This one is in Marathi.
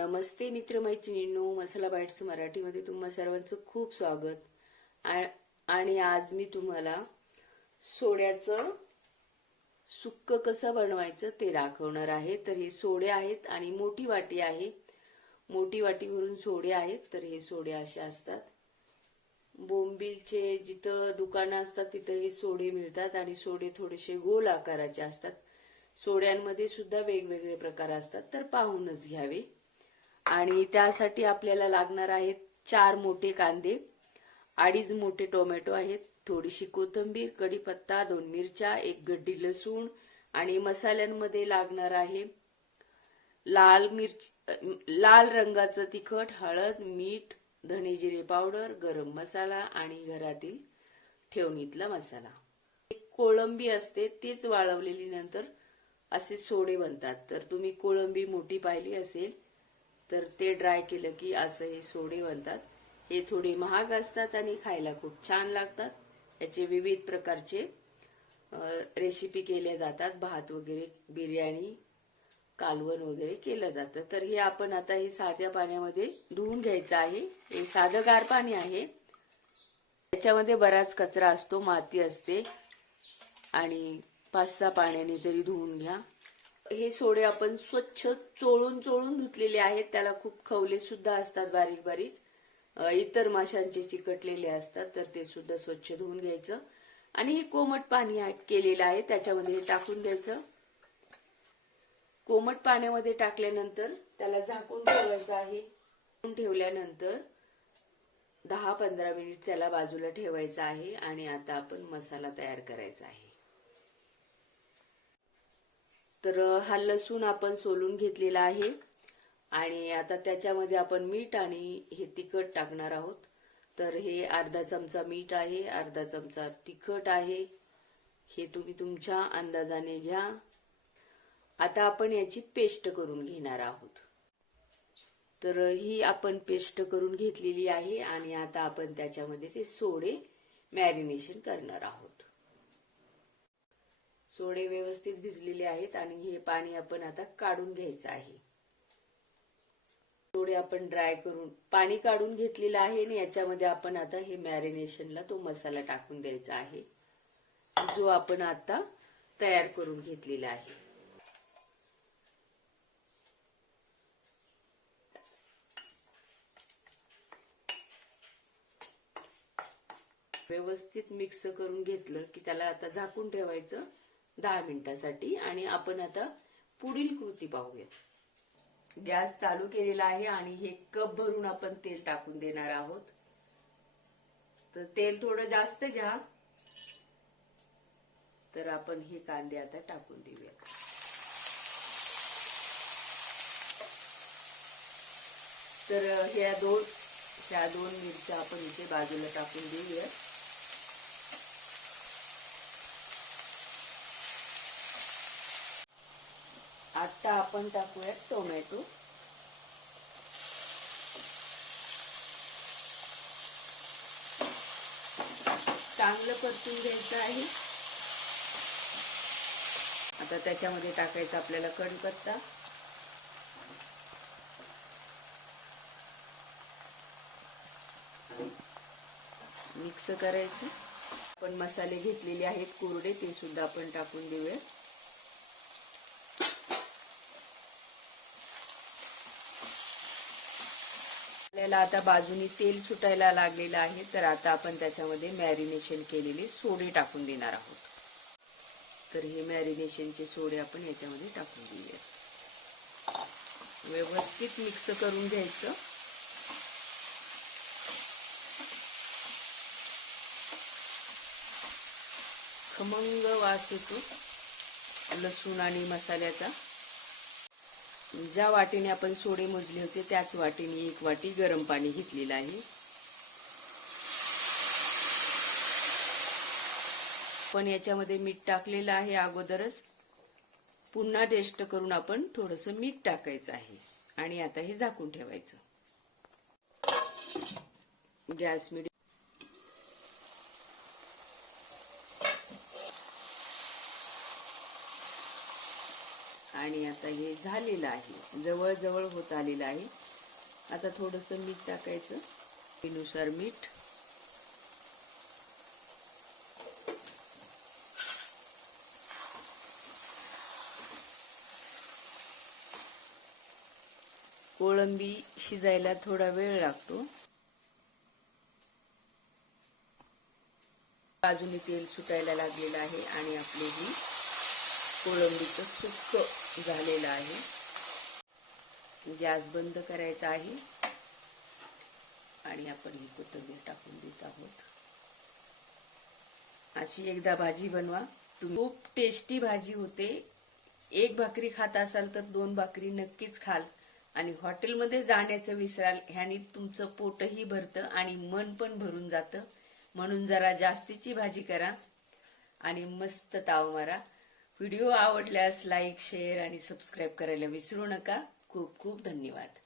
नमस्ते मित्रमैत्रिणींनो मसाला बाईट्स मराठीमध्ये तुम्हा सर्वांचं खूप स्वागत. आ- आणि आज मी तुम्हाला सोड्याचं सुक्क कसं बनवायचं ते दाखवणार आहे. तर हे सोडे आहेत आणि मोठी वाटी आहे. मोठी वाटीवरून सोडे आहेत तर हे सोडे असे असतात. बोंबिलचे जिथं दुकानं असतात तिथं हे सोडे मिळतात आणि सोडे थोडेसे गोल आकाराचे असतात. सोड्यांमध्ये सुद्धा वेगवेगळे प्रकार असतात तर पाहूनच घ्यावे. आणि त्यासाठी आपल्याला लागणार आहेत चार मोठे कांदे अडीच मोठे टोमॅटो आहेत थोडीशी कोथिंबीर कढीपत्ता दोन मिरच्या एक गड्डी लसूण आणि मसाल्यांमध्ये लागणार आहे लाल मिरची लाल रंगाचं तिखट हळद मीठ धणे जिरे पावडर गरम मसाला आणि घरातील ठेवणीतला मसाला. एक कोळंबी असते तीच वाळवलेली नंतर असे सोडे बनतात. तर तुम्ही कोळंबी मोठी पाहिली असेल तर ते ड्राय केलं की असं हे सोडे बनतात. हे थोडे महाग असतात आणि खायला खूप छान लागतात. याचे विविध प्रकारचे रेसिपी केल्या जातात. भात वगैरे बिर्याणी कालवण वगैरे केलं जातं. तर हे आपण आता हे साध्या पाण्यामध्ये धुवून घ्यायचं आहे. हे साधं गार पाणी आहे. त्याच्यामध्ये बराच कचरा असतो माती असते. आणि पाच सहा पाण्याने तरी धुवून घ्या. हे सोडे आपण स्वच्छ चोळून चोळून धुतलेले आहेत. त्याला खूप खवले सुद्धा असतात बारीक बारीक. इतर माशांचे चिकटलेले असतात तर ते सुद्धा स्वच्छ धुवून घ्यायचं. आणि हे कोमट पाणी केलेलं आहे त्याच्यामध्ये हे टाकून द्यायचं. कोमट पाण्यामध्ये टाकल्यानंतर त्याला झाकून ठेवायचं आहे. ठेवल्यानंतर दहा पंधरा मिनिट त्याला बाजूला ठेवायचं आहे आणि आता आपण मसाला तयार करायचा आहे. तर हा लसूण आपण सोलून घेतलेला आहे. आणि आता त्याच्यामध्ये आपण मीठ आणि हे तिखट टाकणार आहोत. तर हे अर्धा चमचा मीठ आहे अर्धा चमचा तिखट आहे. हे तुम्ही तुमच्या अंदाजाने घ्या. आता आपण याची पेस्ट करून घेणार आहोत. तर ही आपण पेस्ट करून घेतलेली आहे आणि आता आपण त्याच्यामध्ये ते सोडे मॅरिनेशन करणार आहोत. सोडे व्यवस्थित भिजलेले आहेत आणि हे पाणी आपण आता काढून घ्यायचं आहे. सोडे आपण ड्राय करून पाणी काढून घेतलेलं आहे आणि याच्यामध्ये आपण आता हे मॅरिनेशनला तो मसाला टाकून द्यायचा आहे. जो आपण आता तयार करून घेतलेला आहे. व्यवस्थित मिक्स करून घेतलं की त्याला आता झाकून ठेवायचं. दहा मिनिटासाठी आणि आपण आता पुढील कृती पाहूयात गॅस चालू केलेला आहे आणि हे कप भरून आपण तेल टाकून देणार आहोत. तर तेल थोडं जास्त घ्या. तर आपण हे कांदे आता टाकून देऊयात तर ह्या दोन ह्या दोन मिरच्या आपण इथे बाजूला टाकून देऊया. आता आपण टाकूयात टोमॅटो. चांगलं परतून घ्यायचं आहे. आता त्याच्यामध्ये टाकायचं आपल्याला कढीपत्ता. मिक्स करायचं. आपण मसाले घेतलेले आहेत कोरडे ते सुद्धा आपण टाकून देऊया आपल्याला आता बाजूनी तेल सुटायला लागलेलं आहे तर आता आपण त्याच्यामध्ये मॅरिनेशन केलेले सोडे टाकून देणार आहोत. तर हे मॅरिनेशनचे सोडे आपण याच्यामध्ये टाकून देऊया. व्यवस्थित मिक्स करून घ्यायचं. खमंग वास येतो लसूण आणि मसाल्याचा. ज्या वाटीने आपण सोडे मोजले होते त्याच वाटीने एक वाटी गरम पाणी घेतलेलं आहे. पण याच्यामध्ये मीठ टाकलेलं आहे अगोदरच. पुन्हा टेस्ट करून आपण थोडस मीठ टाकायचं आहे. आणि आता हे झाकून ठेवायचं. गॅस मीडियम आणि आता हे झालेलं आहे. जवळ जवळ होत आलेलं आहे. आता थोडंसं मीठ टाकायचं. नुसार मीठ. कोळंबी शिजायला थोडा वेळ लागतो. बाजूने तेल सुटायला लागलेलं आहे आणि आपले ही कोळंबीचं सुक्क झालेलं आहे. गॅस बंद करायचा आहे. आणि आपण ही कोथंबीर टाकून देत आहोत. अशी एकदा भाजी बनवा. खूप टेस्टी भाजी होते. एक भाकरी खात असाल तर दोन भाकरी नक्कीच खाल. आणि हॉटेलमध्ये जाण्याचं विसराल. ह्यानी तुमचं पोटही भरतं आणि मन पण भरून जातं. म्हणून जरा जास्तीची भाजी करा. आणि मस्त ताव मारा. व्हिडिओ आवडल्यास लाईक शेअर आणि सबस्क्राईब करायला विसरू नका. खूप खूप धन्यवाद.